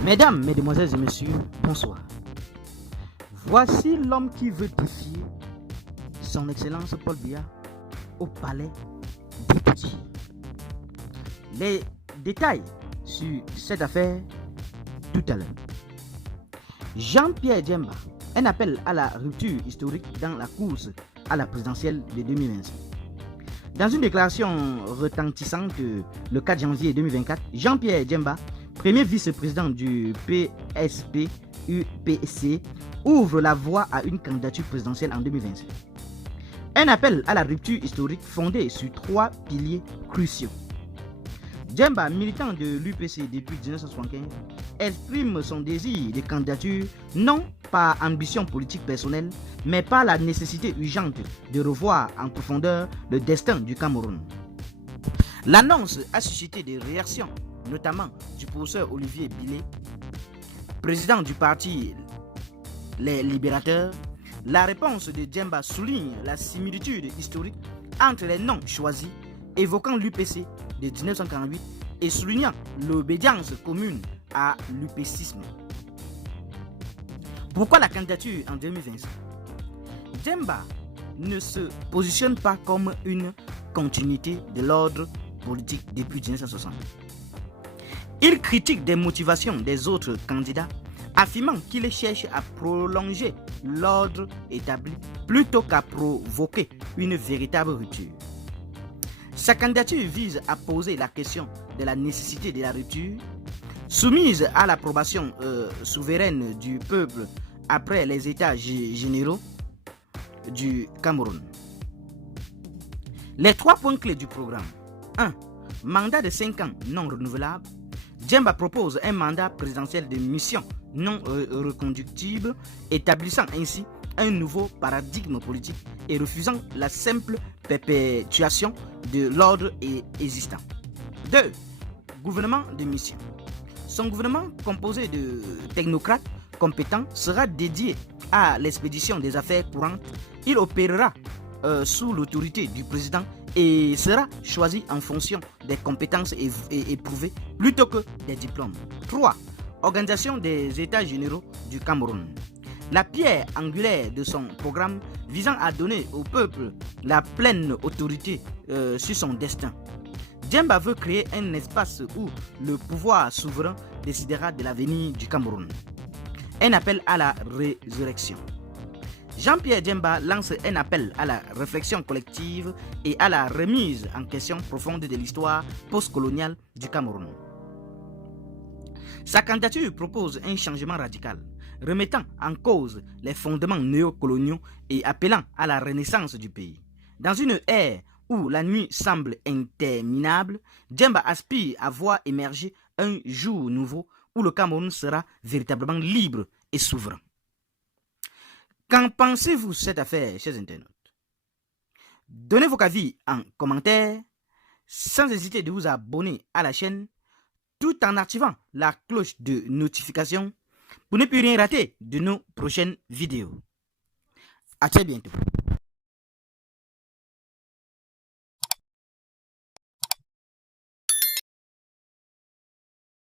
Mesdames, mesdemoiselles et messieurs, bonsoir. Voici l'homme qui veut défier son Excellence Paul Biya au palais des députés. Les détails sur cette affaire tout à l'heure. Jean-Pierre Djemba, un appel à la rupture historique dans la course à la présidentielle de 2025. Dans une déclaration retentissante le 4 janvier 2024, Jean-Pierre Djemba, premier vice-président du PSP-UPC, ouvre la voie à une candidature présidentielle en 2025. Un appel à la rupture historique fondé sur 3 piliers cruciaux. Djemba, militant de l'UPC depuis 1975, exprime son désir de candidature non par ambition politique personnelle, mais par la nécessité urgente de revoir en profondeur le destin du Cameroun. L'annonce a suscité des réactions, notamment du professeur Olivier Billet, président du parti Les Libérateurs. La réponse de Djemba souligne la similitude historique entre les noms choisis, évoquant l'UPC de 1948 et soulignant l'obédience commune à l'UPCisme. Pourquoi la candidature en 2025? Djemba ne se positionne pas comme une continuité de l'ordre politique depuis 1960. Il critique des motivations des autres candidats, affirmant qu'il cherche à prolonger l'ordre établi plutôt qu'à provoquer une véritable rupture. Sa candidature vise à poser la question de la nécessité de la rupture, soumise à l'approbation souveraine du peuple après les états généraux du Cameroun. Les 3 points clés du programme. 1. Mandat de 5 ans non renouvelable. Djemba propose un mandat présidentiel de mission non reconductible, établissant ainsi un nouveau paradigme politique et refusant la simple perpétuation de l'ordre existant. 2. Gouvernement de mission. Son gouvernement, composé de technocrates compétents, sera dédié à l'expédition des affaires courantes. Il opérera sous l'autorité du président et sera choisi en fonction des compétences éprouvées plutôt que des diplômes. 3. Organisation des États généraux du Cameroun. La pierre angulaire de son programme visant à donner au peuple la pleine autorité sur son destin. Djemba veut créer un espace où le pouvoir souverain décidera de l'avenir du Cameroun. Un appel à la résurrection. Jean-Pierre Djemba lance un appel à la réflexion collective et à la remise en question profonde de l'histoire postcoloniale du Cameroun. Sa candidature propose un changement radical, remettant en cause les fondements néocoloniaux et appelant à la renaissance du pays. Dans une ère où la nuit semble interminable, Djemba aspire à voir émerger un jour nouveau où le Cameroun sera véritablement libre et souverain. Qu'en pensez-vous de cette affaire, chers internautes? Donnez vos avis en commentaire, sans hésiter de vous abonner à la chaîne, tout en activant la cloche de notification pour ne plus rien rater de nos prochaines vidéos. À très bientôt.